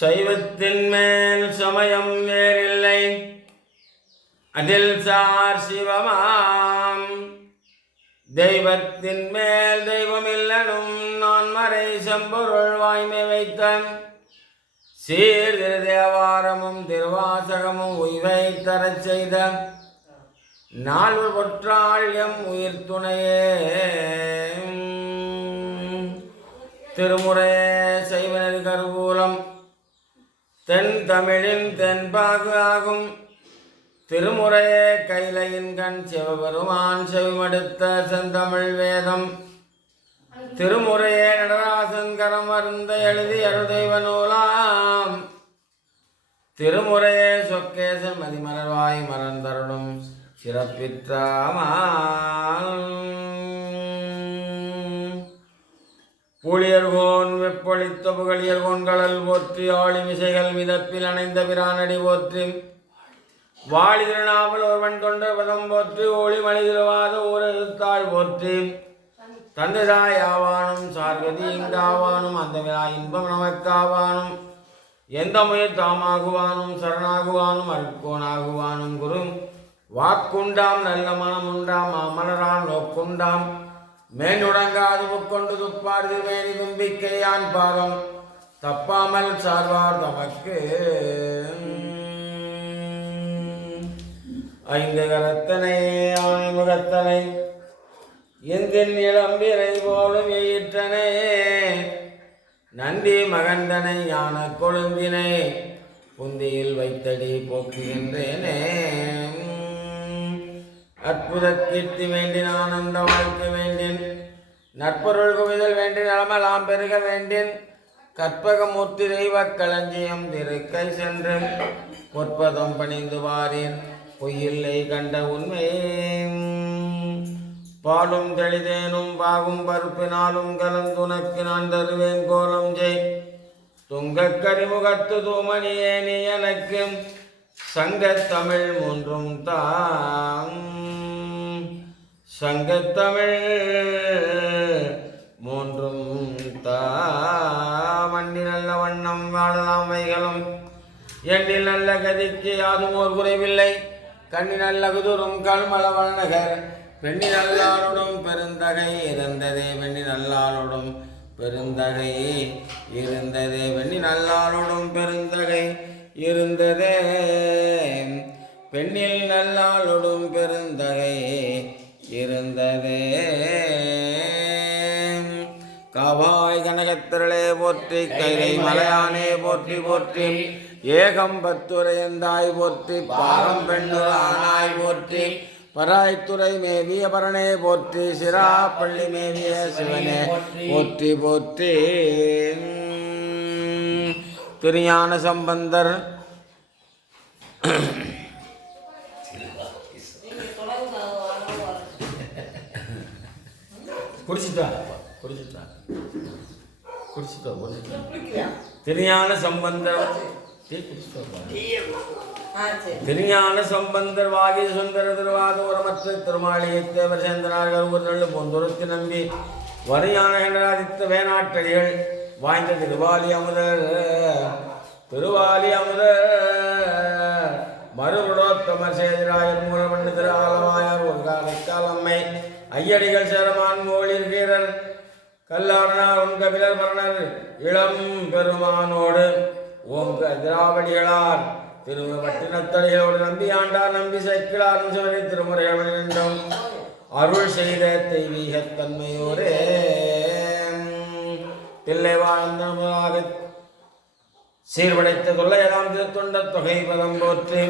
சைவத்தின் மேல் சமயம் வேறில்லை. அதில் சார் சிவமாம். தெய்வத்தின் மேல் தெய்வமில்லனும் நான் மறை செம்பொருள் வாய்மை வைத்தன் சீர் தேவாரமும் திருவாசகமும் உய்வை தரச் செய்த. நாலு ஒற்றாள் எம் உயிர் துணையே. திருமுறை செய்வனர் கருவூலம். தென் தமிழின் தென்பாகு ஆகும். திருமுறையே கைலையின் கண் சிவபெருமான் செவிமடுத்த செந்தமிழ் வேதம். திருமுறையே நடராசங்கரம் அருந்த எழுதி அருதெய்வ நூலாம். திருமுறையே சொக்கேசன் மதிமலர்வாய் மறந்தருடும் சிறப்பித்தாமல் புளியர்கோன் வெப்பொழித்த புகழியல் கடல் போற்றி ஆளி மிசைகள் மிதப்பில் அணைந்த பிரானடி போற்றி. வாழி திருநாவல் ஒருவன் கொண்ட பதம் போற்றி ஒளி மனிதவாத திருவாத போற்றி. தந்ததாய் ஆவானும் சார்கதி இங்காவானும் அந்த விழா இன்பம் நமக்காவானும். எந்த முயற் தாமாகுவானும் சரணாகுவானும் அழுக்கோனாகுவானும் குரு வாக்குண்டாம் நல்ல மனம் உண்டாம் அமலரான் நோக்குண்டாம் மேனுடங்காது உட்கொண்டு துப்பாடு மேனி கும்பிக்கையான் பாதம். தப்பாமல் சார்வார் தமக்கு ஐந்து கரத்தனை ஆணை முகத்தனை எந்தின் இளம்பிரை போலும் எயிற்றனே. நந்தி மகந்தனை ஞான கொழுந்தினை புந்தியில் வைத்தடி போக்குகின்றேனே. அற்புத கீர்த்தி வேண்டின் ஆனந்த வாழ்க்கை வேண்டின் நட்பொருள் குவிதல் வேண்டின் அளமெல்லாம் பெருக வேண்டின் கற்பகமூர்த்தி தெய்வ களஞ்சியம் திருக்கை சென்று பொற்பதம் பணிந்து வாரேன் பொய்யில்லை கண்ட உண்மையே பாலும் தெளிதேனும் பாகும் பருப்பினாலும் கலந்துனக்கு நான் தருவேன் கோலம் ஜெய். துங்கக் கரிமுகத்து தூமணியே நீ எனக்கு சங்கத்தமிழ் மூன்றும் தாம். சங்கத்தமிழ் மூன்றும் தாமண்டி நல்ல வண்ணம் வாழலாம் வைகளும். எண்ணில் நல்ல கதிக்கு யாதும் ஒரு குறைவில்லை. கண்ணி நல்ல குதுரும் கல்மளவள் நகர் பெண்ணி நல்லாளுடன் பெருந்தகை இருந்ததே. பெண்ணி நல்லாளுடன் பெருந்தகை இருந்ததே. பெண்ணி நல்லாளுடன் பெருந்தகை இருந்ததே. பெண்ணில் நல்லாளுடும் பெருந்தகை இருந்ததே. காவாய் கனகத்திரளே போற்றி கைரை மலையானே போற்றி போற்றி ஏகம் பத்துரையந்தாய் போற்றி பாரம் பெண்ணுரானாய் போற்றி பராய்த்துறை மேவிய பரணே போற்றி சிரா பள்ளி மேவிய சிவனே போற்றி போற்றி. திருஞான சம்பந்தர் குடிச்சிட்டா குடிச்சிட்டா குடிச்சிட்டா குடிச்சிட்டா திருஞான சம்பந்தர் டீ குடிச்சிட்டா திருஞான சம்பந்தர் வாகி சுந்தர திருவாத உரமற்ற திருமாளிகை தேவர் சேந்தனார் கருவர்கள் பொந்துரத்தி நம்பி வரியான கண்டராதித்த வேணாட்டடிகள் வாய்ந்த திருவாலி அமுதர் திருவாலி அமுதர் மறுபுடோத்தம சேதிராயர் மூலமண்டு திரு ஆலவாயார் ஒரு காலைக்கால் அம்மை. ஐயடிகள் சேரமான் வீரர் கல்லாடனார் உன் கபிலர் மரணர் இளம் பெருமானோடு ஓங்க திராவடிகளார். திருவட்டினத்தடிகளோடு நம்பி ஆண்டார் நம்பி சைக்கிளார் சிவனை திருமுறைகள் என்றும் அருள் செய்த தெய்வீக தன்மையோரே. தில்லை வாழ்ந்த சீர்படைத்த தொல்லையெல்லாம் திருத்தொண்ட தொகை பதம் போற்று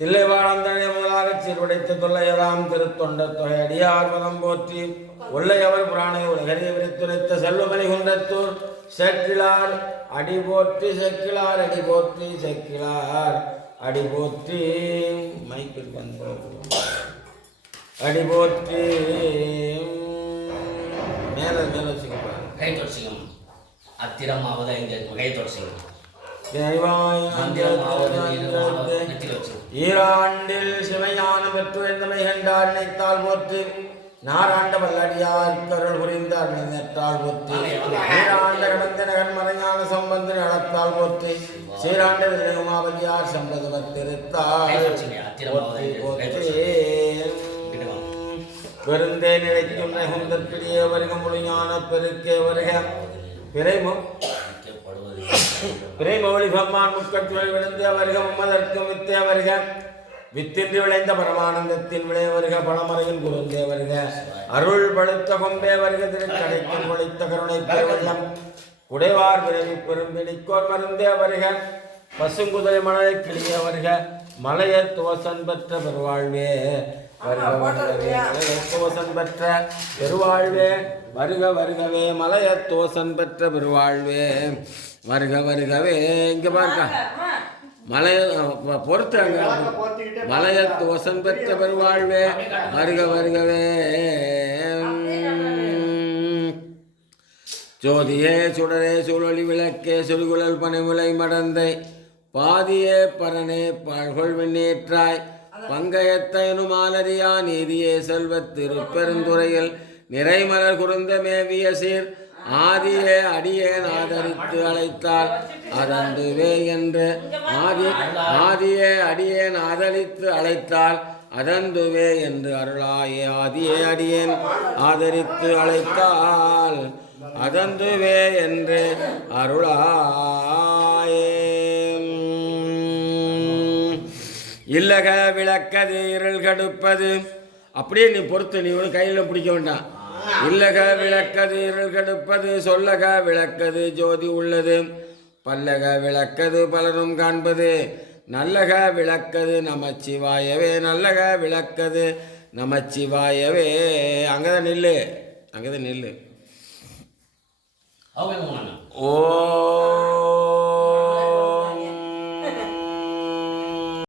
தில்லைவாழந்தனை முதலாக சீர்படைத்த தொல்லையதாம் திருத்தொண்ட தொகை அடியார்வதம் போற்றி உள்ளையவர் புராணை உலகறிய விரித்துரைத்த செல்வமணி குன்றத்தூர் செக்கிலார் அடி போற்றி செக்கிலார் அடி போற்றி செக்கிலார் அடி போற்றி. மைக்கில் வந்து அடி போற்றி. மேல மேல வச்சுக்கப்பாங்க கை தொடச்சிக்கணும் அத்திரமாவது இங்கே கை தொடச்சிக்கணும் ஈராண்டில் சிவஞானம் பெற்று எந்தமை கண்டார் நினைத்தால் போற்றி. நாராண்ட வல்லடியார் கருள் புரிந்தார் நினைத்தால் போற்றி. ஈராண்ட கடந்த நகர் மறைஞான சம்பந்த சீராண்ட விஜயகுமாவதியார் சம்பதவர் திருத்தாள் கைப்பற்றுங்க, அத்திரமாவது போற்றி கைப்பற்றுங்க. போற்றி. பெருந்தே நிலைக்குன்னை குந்தற்கிடியே வருக மொழிஞான பெருக்கே வருக. பிறைமும் பிறைமௌழி பம்மான் முக்கட்டுரை விழுந்தே வருக மும்மதற்கும் வித்தே வருக வித்தின்றி விளைந்த பரமானந்தத்தின் விளை வருக பழமறையின் குருந்தே வருக அருள் பழுத்த கொம்பே வருக திருக்கடைக்கும் ஒளித்த கருணை பெருவெள்ளம். உடைவார் பெரும் பெரும்பிடிக்கோர் மருந்தே வருக பசுங்குதிரை மலரை கிளிய வருக மலையர் துவசன் பெற்ற பெருவாழ்வே. துவசன் பெற்ற பெருவாழ்வே வருக வருகவே மலைய துவசன் பெற்ற பெருவாழ்வே. வருக வருகவே இங்க பாருங்க மலைய பொறுத்தாங்க மலைய துவசன் பெற்ற பெருவாழ்வே வருக வருகவே. ஜோதியே சுடரே சுழலி விளக்கே சுருகுழல் பனைமுலை மடந்தை பாதியே பரனே பாழ்கொள் விண்ணேற்றாய். பங்கயத்தைனும் ஆலரியா நீதியே செல்வத் திருப்பெருந்துறையில் நிறைமலர் குருந்த மேவிய சீர் ஆதியே அடியேன் ஆதரித்து அழைத்தால் அதந்துவே என்று ஆதி ஆதியே அடியேன் ஆதரித்து அழைத்தால் அதந்துவே என்று அருளாயே ஆதியே அடியேன் ஆதரித்து அழைத்தால் அதந்துவே என்று அருளாயே. இல்லக விளக்கது இருள் கடுப்பது. அப்படியே நீ பொறுத்து நீ ஒன்றும் கையில் பிடிக்க வேண்டாம். இல்லக விளக்கது இருள் கடுப்பது சொல்லக விளக்கது ஜோதி உள்ளது. பல்லக விளக்கது பலரும் காண்பது. நல்லக விளக்கது நமச்சிவாயவே நல்லக விளக்கது நமச்சிவாயவே. அங்கதான் நில்லு அங்கதான் நில்லு. ஓம்